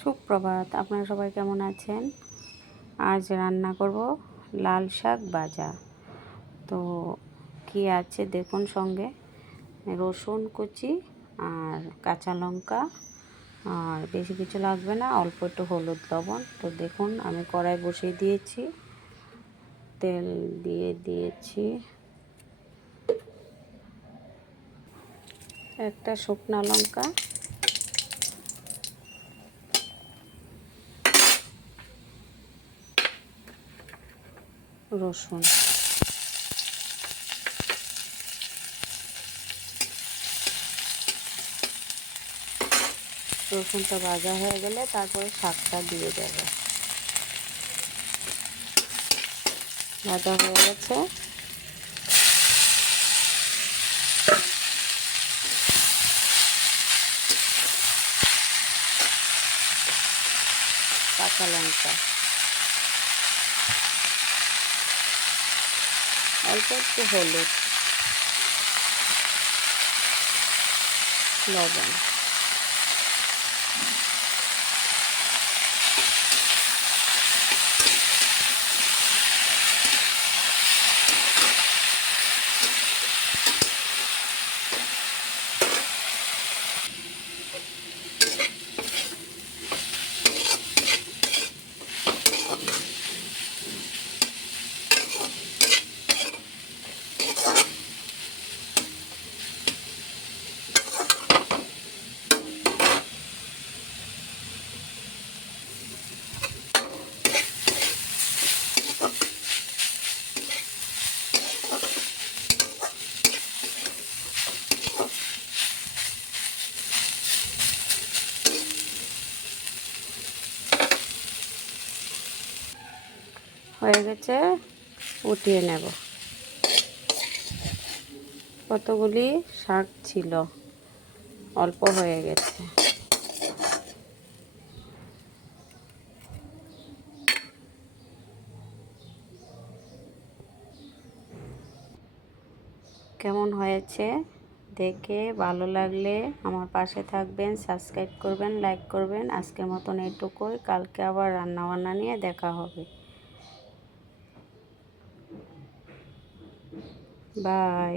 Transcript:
সুপ্রভাত, আপনারা সবাই কেমন আছেন? আজ রান্না করব লাল শাক ভাজা। তো কি আছে দেখুন, সঙ্গে রসুন কুচি আর কাঁচা লঙ্কা, আর বেশি কিছু লাগবে না, অল্প একটু হলুদ লবণ। তো দেখুন, আমি কড়াই বসিয়ে দিয়েছি, তেল দিয়ে দিয়েছি, একটা শুকনো লঙ্কা, রসুন, রসুনটা ভাজা হয়ে গেলে তারপরে শাকটা দিয়ে দেবো। ভাজা হয়ে গেছে, কাঁচা লঙ্কা, অল্প একটু হলুদ, লবণ, হয়ে গেছে, উঠিয়ে নেব। কতগুলি শাক ছিল, অল্প হয়ে গেছে। কেমন হয়েছে দেখে ভালো লাগলে আমার পাশে থাকবেন, সাবস্ক্রাইব করবেন, লাইক করবেন। আজকের মতন এটুকুই, কালকে আবার রান্নাবান্না নিয়ে দেখা হবে। বাই।